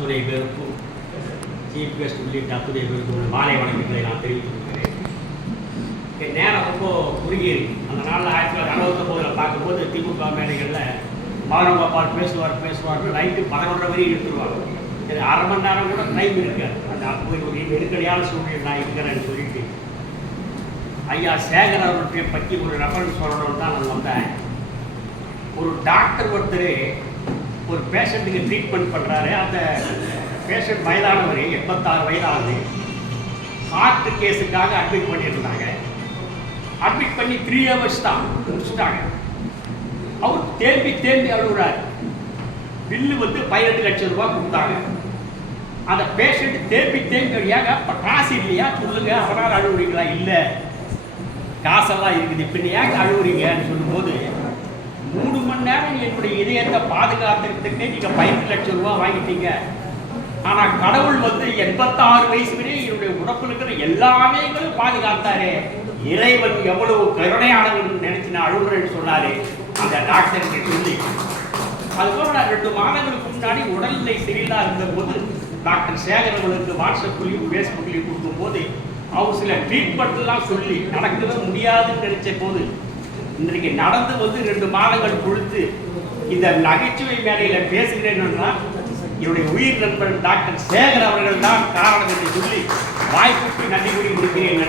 அத்துணை பேருக்கும் chief guest உள்ளிட்ட அத்துணை பேருக்கும் மாலை வணக்கங்களை நான் தெரிவித்துக் கொள்கிறேன். என் நேரம் ரொம்ப குறுகியது. அந்த நாளில் 1969 பார்க்கும்போது திமுக மேடைகளில் மாதவபால் பேசுவார்னு நைட்டு 11:30 வரையும் எடுத்துருவாங்க. இது அரை மணி நேரம் கூட டைம் இருக்காது. அந்த அப்போது ஒரு நெருக்கடியான சூழ்நிலை நான் இருக்கிறேன்னு சொல்லிட்டு ஐயா சேகர் அவர்களை பற்றி ஒரு ரெஃபரன்ஸ் சொல்லணும்னு தான் நான் வந்தேன். ஒரு டாக்டர் ஒருத்தர் ஒரு பேஷண்ட்டுக்கு ட்ரீட்மெண்ட் பண்ணுறாரு. அந்த பேஷண்ட் வயதானவர் 86 வயதானது. ஹார்ட் கேஸுக்காக அட்மிட் பண்ணியிருந்தாங்க. அட்மிட் பண்ணி 3 hours தான் முடிச்சுட்டாங்க. அவர் தேம்பி அழுகுறாரு. பில்லு 18 லட்சம் ரூபாய் கொடுத்தாங்க. அந்த பேஷண்ட் தேம்பி ஏங்க இப்போ காசு இல்லையா சொல்லுங்க, அவரால் அழுகுறீங்களா? இல்லை, காசெல்லாம் இருக்குது, இப்போ ஏங்க அழுகுறீங்கன்னு சொல்லும்போது 3 மணி நேரம் என்னுடைய இதயத்தை பாதுகாத்துறதுக்கு நீங்கள் 18 லட்சம் ரூபா வாங்கிட்டீங்க. ஆனால் கடவுள் 86 வயசு வரை என்னுடைய உடம்புல இருக்கிற எல்லாமே பாதுகாத்தாரு. இறைவன் எவ்வளவு கருணையானவன் நினைச்சு நான் அழுகுறேன்னு சொன்னாரு அந்த டாக்டருக்கு சொல்லி. அதுபோல நான் 2 மாதங்களுக்கு முன்னாடி உடல்நிலை சரியில்லாத இருந்தபோது டாக்டர் சேகர் அவர்களுக்கு வாட்ஸ்அப்லையும் ஃபேஸ்புக்லையும் கொடுக்கும்போது அவர் சில ட்ரீட்மெண்ட்லாம் சொல்லி நடக்கவே முடியாதுன்னு நினைச்ச போது இன்றைக்கு நடந்து 2 மாதங்கள் கொடுத்து இந்த நகைச்சுவை மேடையில் பேசுகிறேன்னா என்னுடைய உயிர் நண்பன் டாக்டர் சேகர் அவர்கள் தான் காரணம் என்று சொல்லி வாய்ப்புக்கு நன்றி கூறி இருக்கிறேன்.